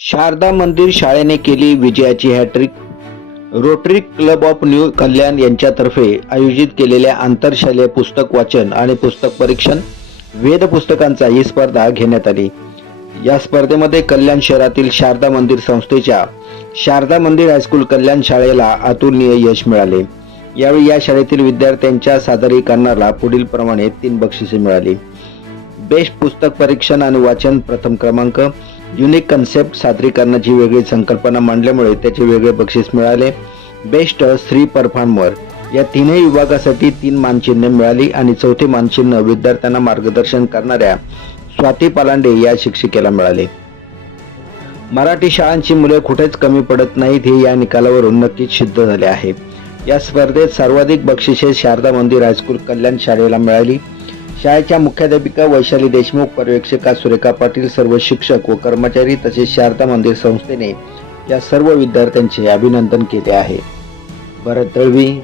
शारदा मंदिर शाळेने केली विजयाची hat trick rotary club of new Kalyan यांच्यातर्फे आयोजित केलेल्या आंतरशालेय पुस्तक वाचन आणि पुस्तक परीक्षण वेद पुस्तकांचा ही स्पर्धा घेण्यात आली. या स्पर्धेमध्ये कल्याण शहरातील शारदा मंदिर संस्थेच्या शारदा मंदिर हायस्कूल कल्याण शाळेला अतुलनीय यश मिळाले. यावेळी या शाळेतील विद्यार्थ्यांच्या सादरीकरणाला पुढील प्रमाणे तीन बक्षिसे मिळाली. बेस्ट पुस्तक परीक्षण आणि वाचन प्रथम क्रमांक युनिक कन्सेप्ट सादरीकरणाची वेगळी संकल्पना मांडल्यामुळे त्याचे वेगळे बक्षीस मिळाले. बेस्ट श्री परफॉर्मर या तीनही विभागासाठी तीन मानचिन्हे मिळाली आणि चौथे मानचिन्ह विद्यार्थ्यांना मार्गदर्शन करणाऱ्या स्वाती पालांडे या शिक्षिकेला मिळाले. मराठी शाळांची मुले कुठेच कमी पडत नाहीत हे या निकालावरून नक्कीच सिद्ध झाले आहे. या स्पर्धेत सर्वाधिक बक्षिसे शारदा मंदिर हायस्कूल कल्याण शाळेला मिळाली. शाळेच्या मुख्याध्यापिका वैशाली देशमुख पर्यवेक्षिका सुरेखा पाटील सर्व शिक्षक व कर्मचारी तसेच शारदा मंदिर संस्थेने या सर्व विद्यार्थ्यांचे अभिनंदन केले आहे. भरत दळवी